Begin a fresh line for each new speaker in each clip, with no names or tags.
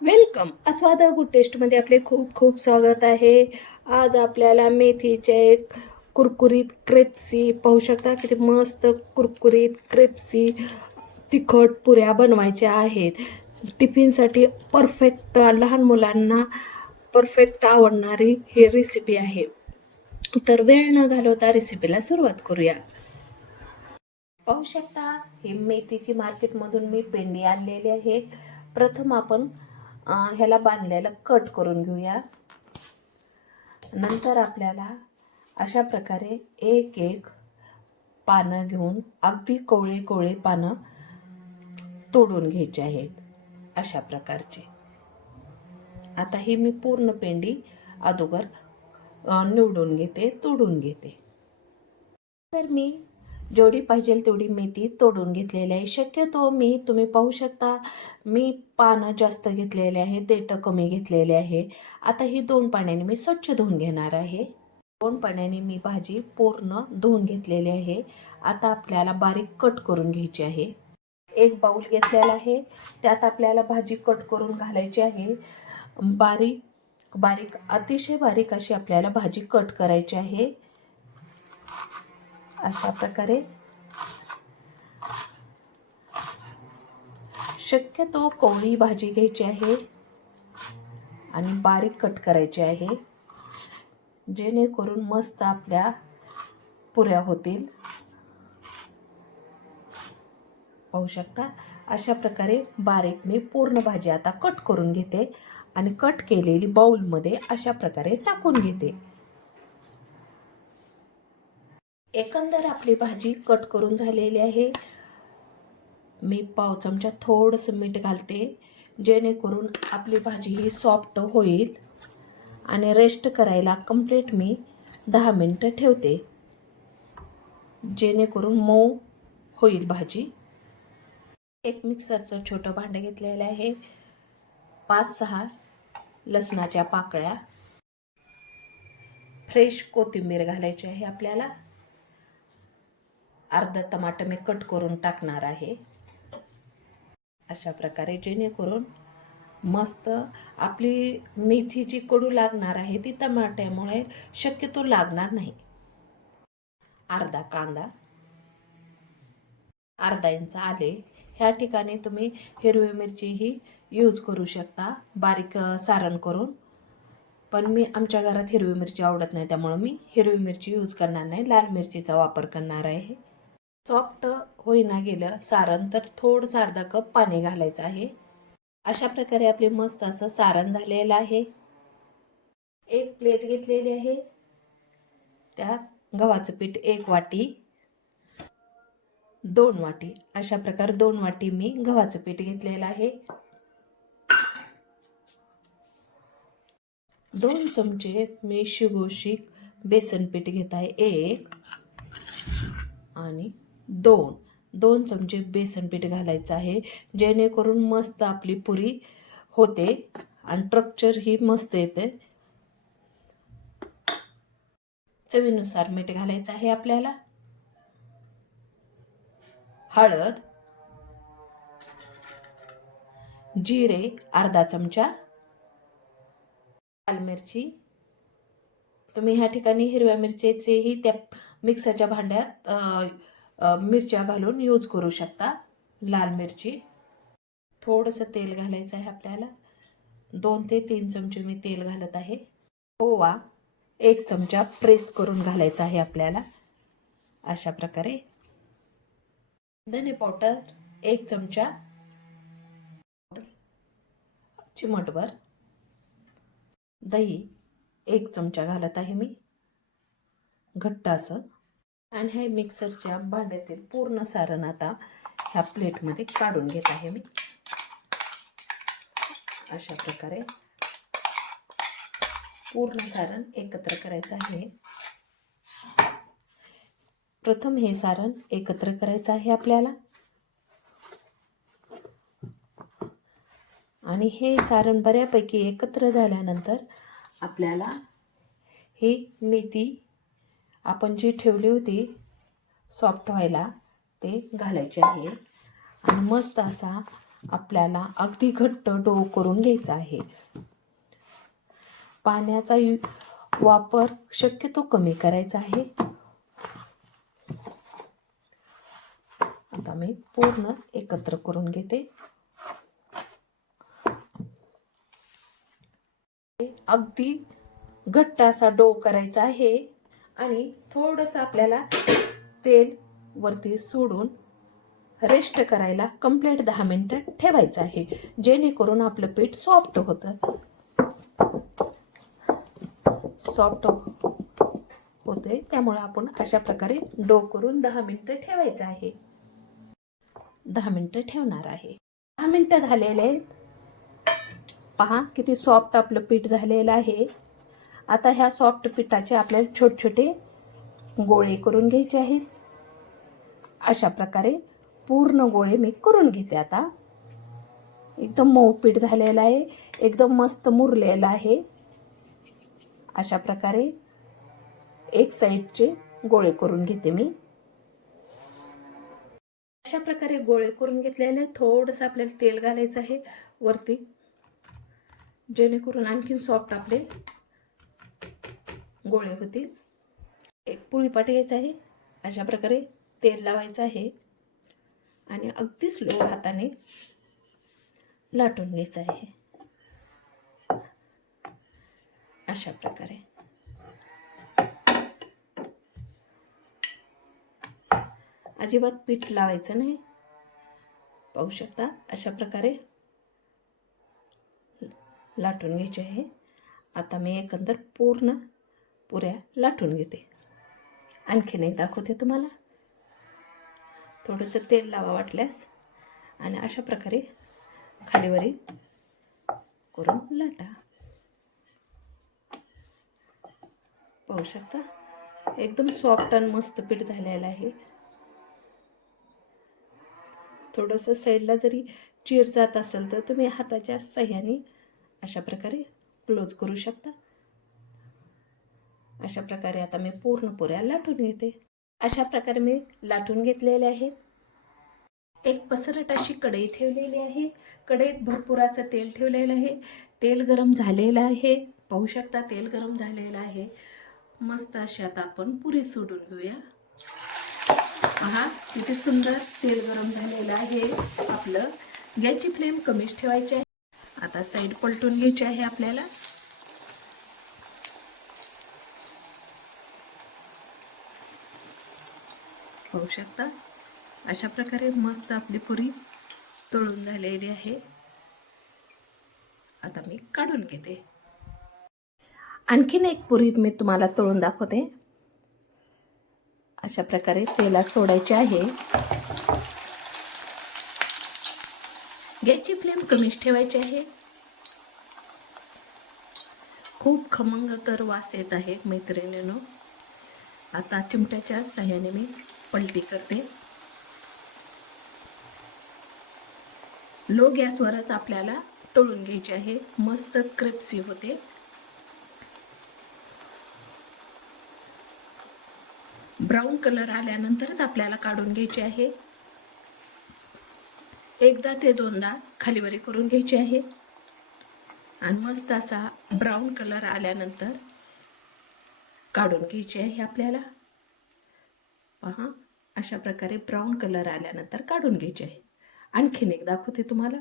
Welcome. अस्वाद good टेस्टमध्ये आपले खूप खूप स्वागत आहे. आज आपल्याला मेथीचे कुरकुरीत क्रेप्सी पाहू शकता किती मस्त कुरकुरीत क्रेप्सी तिखट पुऱ्या बनवायच्या आहेत. टिफिनसाठी परफेक्ट लहान मुलांना परफेक्ट आवडणारी ही रेसिपी आहे. तर वेळ न घालवता रेसिपीला सुरुवात करूया. पाहू शकता ही मेथीची मार्केटमधून मी पेंडी आणलेली आहे. प्रथम आपण ह्याला बांधलेलं कट करून घेऊया. नंतर आपल्याला अशा प्रकारे एक एक पानं घेऊन अगदी कोवळे कोवळे पानं तोडून घ्यायचे आहेत अशा प्रकारचे. आता ही मी पूर्ण पेंडी अगोदर निवडून घेते तोडून घेते. तर मी जेवढी पाहिजे तेवढी मेथी तोडून घेतलेली आहे. शक्यतो मी तुम्ही पाहू शकता मी पानं जास्त घेतलेले आहे देठं कमी घेतलेले आहे. आता ही दोन पाण्याने मी स्वच्छ धुवून घेणार आहे. दोन पाण्याने मी भाजी पूर्ण धुवून घेतलेली आहे. आता आपल्याला बारीक कट करून घ्यायची आहे. एक बाऊल घेतलेला आहे. त्यात आपल्याला भाजी कट करून घालायची आहे. बारीक बारीक अतिशय बारीक अशी आपल्याला भाजी कट करायची आहे. अशा प्रकारे. शक्यतो कोवळी भाजी घ्यायची आहे आणि बारीक कट करायची आहे जेणेकरून मस्त आपल्या पुऱ्या होतील. पाहू शकता? अशा प्रकारे बारीक मी पूर्ण भाजी आता कट करून घेते आणि कट केलेली बाऊलमध्ये अशा प्रकारे टाकून घेते. एकंदर आपली भाजी कट करून झालेली आहे. मी पाव चमचा थोडंसं मीठ घालते जेणेकरून आपली भाजी ही सॉफ्ट होईल. आणि रेस्ट करायला कंप्लीट मी दहा मिनटं ठेवते. जेणेकरून मऊ होईल भाजी. एक मिक्सरचं छोटं भांडं घेतलेलं आहे. पाच सहा लसणाच्या पाकळ्या. फ्रेश कोथिंबीर घालायची आहे आपल्याला. अर्धा टमाटर मी कट करून टाकणार आहे. अशा प्रकारे जेणेकरून मस्त आपली मेथीची कडू लागणार आहे ती टमाट्यामुळे शक्यतो लागणार नाही. अर्धा कांदा. अर्धा इंच आले. ह्या ठिकाणी तुम्ही हिरवी मिरचीही यूज करू शकता. बारीक सारण करून. पण मी आमच्या घरात हिरवी मिरची आवडत नाही त्यामुळं मी हिरवी मिरची यूज करणार नाही. लाल मिरचीचा वापर करणार आहे. सॉफ्ट होईना गेलं सारण तर थोडंसं अर्धा कप पाणी घालायचं आहे. अशा प्रकारे आपले मस्त असं सारण झालेलं आहे. एक प्लेट घेतलेली आहे. त्यात गव्हाचं पीठ एक वाटी दोन वाटी. अशा प्रकारे दोन वाटी मी गव्हाचं पीठ घेतलेलं आहे. दोन चमचे मी शिगोशिक बेसन पीठ घेत आहे एक. आणि दोन. दोन चमचे बेसन पीठ घालायचं आहे जेणेकरून मस्त आपली पुरी होते आणि स्ट्रक्चर ही मस्त येते. चवीनुसार मीठ घालायचं आहे आपल्याला. हळद जिरे अर्धा चमचा लाल मिरची. तुम्ही ह्या ठिकाणी हिरव्या मिरचीचेही त्या मिक्सरच्या भांड्यात मिरच्या घालून यूज करू शकता. लाल मिरची. थोडंसं तेल घालायचं आहे आपल्याला. दोन ते तीन चमचे मी तेल घालत आहे. ओवा एक चमचा प्रेस करून घालायचा आहे आपल्याला. अशा प्रकारे. धने पावडर एक चमचा. चिमटभर दही एक चमचा घालत आहे मी. घट्ट असं. आणि हे मिक्सरच्या भांड्यातील पूर्ण सारण आता ह्या प्लेटमध्ये काढून घेत आहे मी. अशा प्रकारे पूर्ण सारण एकत्र करायचं आहे. प्रथम हे सारण एकत्र करायचं आहे आपल्याला. आणि हे सारण बऱ्यापैकी एकत्र झाल्यानंतर आपल्याला ही मेथी आपण जी ठेवली होती सॉफ्ट व्हायला ते घालायचे आहे. आणि मस्त असा आपल्याला अगदी घट्ट डो करून घ्यायचा आहे. पाण्याचा यु- वापर शक्यतो कमी करायचा आहे. आता मी पूर्ण एकत्र करून घेते. अगदी घट्ट असा डो करायचा आहे. आणि थोडंसं आपल्याला तेल वरती सोडून रेस्ट करायला कंप्लीट दहा मिनटं ठेवायचं आहे. जेणेकरून आपलं पीठ सॉफ्ट होतं. सॉफ्ट होते. त्यामुळे आपण अशा प्रकारे डो करून दहा मिनटं ठेवायचं आहे. दहा मिनटं ठेवणार आहे. दहा मिनटं झालेले आहेत. पहा किती सॉफ्ट आपलं पीठ झालेलं आहे. आता ह्या सॉफ्ट पिठाचे आपल्याला छोटे छोटे गोळे करून घ्यायचे आहेत. अशा प्रकारे पूर्ण गोळे मी करून घेते आता. एकदम मऊ पीठ झालेलं आहे. एकदम मस्त मुरलेलं आहे. अशा प्रकारे एक साईडचे गोळे करून घेते मी. अशा प्रकारे गोळे करून घेतलेले थोडंसं आपल्याला तेल घालायचं आहे वरती. जेणेकरून आणखीन सॉफ्ट आपले गोळे होतील. एक पोळीपाट घ्यायचा आहे. अशा प्रकारे तेल लावायचं आहे. आणि अगदी स्लो हाताने लाटून घ्यायचं आहे. अशा प्रकारे. अजिबात पीठ लावायचं नाही. पाहू शकता अशा प्रकारे लाटून घ्यायचे आहे. आता मी एकंदर पूर्ण पुऱ्या लाटून घेते. आणखीन एक दाखवते तुम्हाला. थोडंसं तेल लावा वाटल्यास आणि अशा प्रकारे खालीवरी करून लाटा. पाहू शकता? एकदम सॉफ्ट आणि मस्त पीठ झालेलं आहे. थोडंसं साईडला जरी चीर जात असेल तर तुम्ही हाताच्या सह्याने अशा प्रकारे क्लोज करू शकता. अशा प्रकारे आता मी पूर्ण पुऱ्या लाटून घेते. अशा प्रकारे मी लाटून घेतलेले आहेत. एक पसरट अशी कढई ठेवलेली आहे. कढईत भरपूर असं तेल ठेवलेलं आहे. तेल गरम झालेलं आहे. पाहू शकता तेल गरम झालेलं आहे. मस्त अशी आता आपण पुरी सोडून घेऊया. पहा किती सुंदर तेल गरम झालेलं आहे. आपलं गॅसची फ्लेम कमीच ठेवायची आहे. आता साईड पलटून घ्यायची आहे आपल्याला. पाहू शकता. अशा प्रकारे मस्त आपली पुरी तळून झालेली आहे. आता मी काढून घेते. आणखीन एक पुरी मी तुम्हाला तळून दाखवते. अशा प्रकारे तेला सोडायचे आहे. गॅसची फ्लेम कमीच ठेवायची आहे. खूप खमंग तर वास येत आहे मैत्रिणीनं. आता चिमट्याच्या सहाय्याने मी पलटी करते. लो गॅसवरच आपल्याला तळून घ्यायचे आहे. मस्त क्रिप्सी होते. ब्राऊन कलर आल्यानंतरच आपल्याला काढून घ्यायचे आहे. एकदा ते दोनदा खालीवरी करून घ्यायचे आहे. आणि मस्त असा ब्राऊन कलर आल्यानंतर काढून घ्यायची आहे आपल्याला. पहा अशा प्रकारे ब्राऊन कलर आल्यानंतर काढून घ्यायचे आहे. आणखीन एक दाखवते तुम्हाला.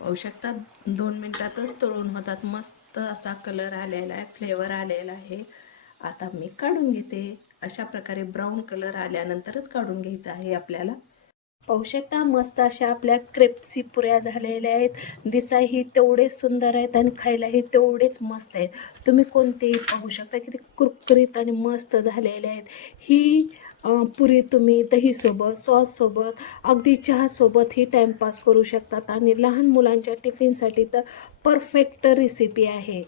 होऊ शकतात. दोन मिनटातच तळून होतात. मस्त असा कलर आलेला आहे फ्लेवर आलेला आहे. आता मी काढून घेते. अशा प्रकारे ब्राऊन कलर आल्यानंतरच काढून घ्यायचं आहे आपल्याला. पाहू शकता मस्त अशा आपल्या क्रेप्सी पुऱ्या झालेल्या आहेत. दिसाही तेवढेच सुंदर आहेत आणि खायलाही तेवढेच मस्त आहेत. तुम्ही कोणतेही पाहू शकता किती कुरकुरीत आणि मस्त झालेले आहेत. ही पुरी तुम्ही दहीसोबत सॉससोबत अगदी चहासोबतही टाईमपास करू शकतात. आणि लहान मुलांच्या टिफिनसाठी तर परफेक्ट रेसिपी आहे.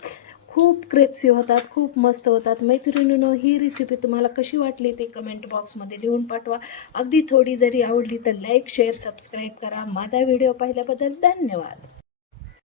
खूप क्रेप्सी होतात खूप मस्त होतात. मैत्रिणीनो ही रेसिपी तुम्हाला कशी वाटली ती कमेंट बॉक्समध्ये लिहून पाठवा. अगदी थोडी जरी आवडली तर लाईक शेअर सबस्क्राईब करा. माझा व्हिडिओ पाहिल्याबद्दल धन्यवाद.